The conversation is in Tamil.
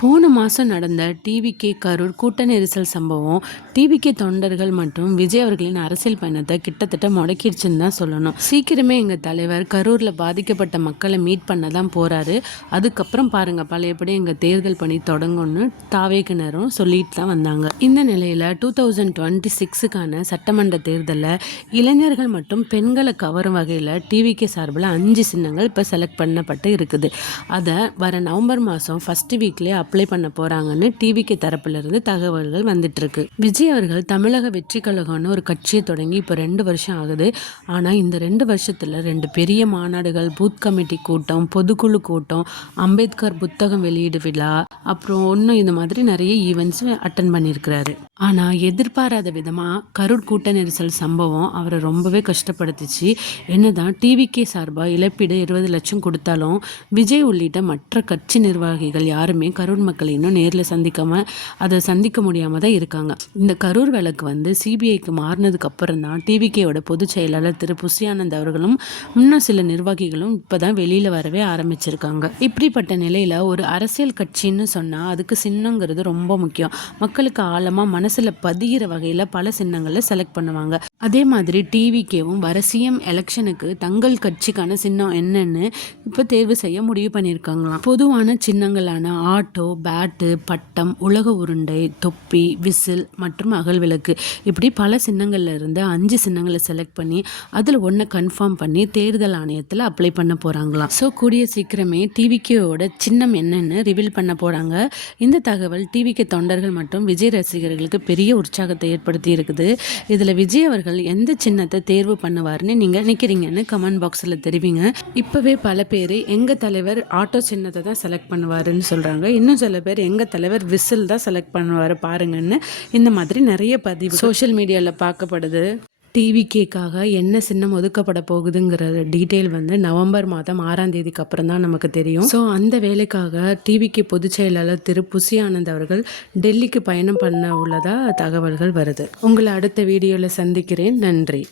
போன மாதம் நடந்த டிவிகே கரூர் கூட்ட நெரிசல் சம்பவம் டிவிகே தொண்டர்கள் மற்றும் விஜய் அவர்களின் அரசியல் பயணத்தை கிட்டத்தட்ட முடக்கிடுச்சுன்னு தான் சொல்லணும். சீக்கிரமே எங்கள் தலைவர் கரூரில் பாதிக்கப்பட்ட மக்களை மீட் பண்ண தான் போகிறாரு அதுக்கப்புறம் பாருங்கள் பழையபடி எங்கள் தேர்தல் பணி தொடங்கும்னு தாவேக்கினரும் சொல்லிட்டு தான் வந்தாங்க. இந்த நிலையில் டூ தௌசண்ட் டுவெண்ட்டி சிக்ஸுக்கான சட்டமன்ற தேர்தலில் இளைஞர்கள் மற்றும் பெண்களை கவரும் வகையில் டிவிகே சார்பில் அஞ்சு சின்னங்கள் இப்போ செலக்ட் பண்ணப்பட்டு இருக்குது. அதை வர நவம்பர் மாதம் ஃபஸ்ட்டு வீக்லேயே அப்ளை பண்ண போகிறாங்கன்னு டிவிக்கு தரப்பிலிருந்து தகவல்கள் வந்துட்டுருக்கு. விஜய் அவர்கள் தமிழக வெற்றி கழகம்னு ஒரு கட்சியை தொடங்கி இப்போ ரெண்டு வருஷம் ஆகுது. ஆனால் இந்த ரெண்டு வருஷத்தில் ரெண்டு பெரிய மாநாடுகள் பூத் கமிட்டி கூட்டம் பொதுக்குழு கூட்டம் அம்பேத்கர் புத்தகம் வெளியீடு விழா அப்புறம் ஒன்றும் இந்த மாதிரி நிறைய ஈவெண்ட்ஸ் அட்டன் பண்ணியிருக்கிறாரு. ஆனால் எதிர்பாராத விதமாக கரூர் கூட்ட நெரிசல் சம்பவம் அவரை ரொம்பவே கஷ்டப்படுத்துச்சு. என்னதான் டிவிகே சார்பாக இழப்பீடு இருபது லட்சம் கொடுத்தாலும் விஜய் உள்ளிட்ட மற்ற கட்சி நிர்வாகிகள் யாருமே கரூர் மக்களை இன்னும் நேரில் சந்திக்காமல் அதை சந்திக்க முடியாமல் தான் இருக்காங்க. இந்த கரூர் வழக்கு வந்து சிபிஐக்கு மாறினதுக்கு அப்புறம் தான் டிவிகேயோட பொதுச் செயலாளர் திரு. புஷியானந்த் அவர்களும் இன்னும் சில நிர்வாகிகளும் இப்போ தான் வெளியில் வரவே ஆரம்பிச்சிருக்காங்க. இப்படிப்பட்ட நிலையில் ஒரு அரசியல் கட்சின்னு சொன்னால் அதுக்கு சின்னங்கிறது ரொம்ப முக்கியம். மக்களுக்கு ஆழமாக மனசில் பதிகிற வகையில் பல சின்னங்களை செலக்ட் பண்ணுவாங்க. அதே மாதிரி டிவிகேவும் வர சிஎம் எலெக்ஷனுக்கு தங்கள் கட்சிக்கான சின்னம் என்னன்னு இப்போ தேர்வு செய்ய முடிவு பண்ணியிருக்காங்களாம். பொதுவான சின்னங்களான ஆட்டோ பேட்டு பட்டம் உலக உருண்டை தொப்பி விசில் மற்றும் அகல் விளக்கு இப்படி பல சின்னங்கள்ல இருந்து அஞ்சு சின்னங்களை செலக்ட் பண்ணி அதில் ஒன்றை கன்ஃபார்ம் பண்ணி தேர்தல் ஆணையத்தில் அப்ளை பண்ண போகிறாங்களாம் ஸோ கூடிய சீக்கிரமே டிவிகேவோட சின்னம் என்னன்னு ரிவீல் பண்ண போகிறாங்க இந்த தகவல் டிவிகே தொண்டர்கள் மற்றும் விஜய் ரசிகர்களுக்கு பெரிய உற்சாகத்தை ஏற்படுத்தி இருக்குது. இதில் விஜய் அவர்கள் அவர்கள் எந்த சின்னத்தை தேர்வு பண்ணுவார்னு நீங்கள் நினைக்கிறீங்கன்னு கமெண்ட் பாக்ஸில் தெரிவிங்க. இப்போவே பல பேர் எங்கள் தலைவர் ஆட்டோ சின்னத்தை தான் செலக்ட் பண்ணுவாருன்னு சொல்கிறாங்க இன்னும் சில பேர் எங்கள் தலைவர் விசில் தான் செலக்ட் பண்ணுவார் பாருங்கன்னு இந்த மாதிரி நிறைய பதிவு சோஷியல் மீடியாவில் பார்க்கப்படுது. டிவிகேக்காக என்ன சின்னம் ஒதுக்கப்பட போகுதுங்கிற டீட்டெயில் வந்து நவம்பர் மாதம் ஆறாம் தேதிக்கு அப்புறம் தான் நமக்கு தெரியும். ஸோ அந்த வேலைக்காக டிவிகே பொதுச் செயலாளர் திரு. புசி ஆனந்த் அவர்கள் டெல்லிக்கு பயணம் பண்ண உள்ளதா தகவல்கள் வருது. உங்களை அடுத்த வீடியோவில் சந்திக்கிறேன். நன்றி.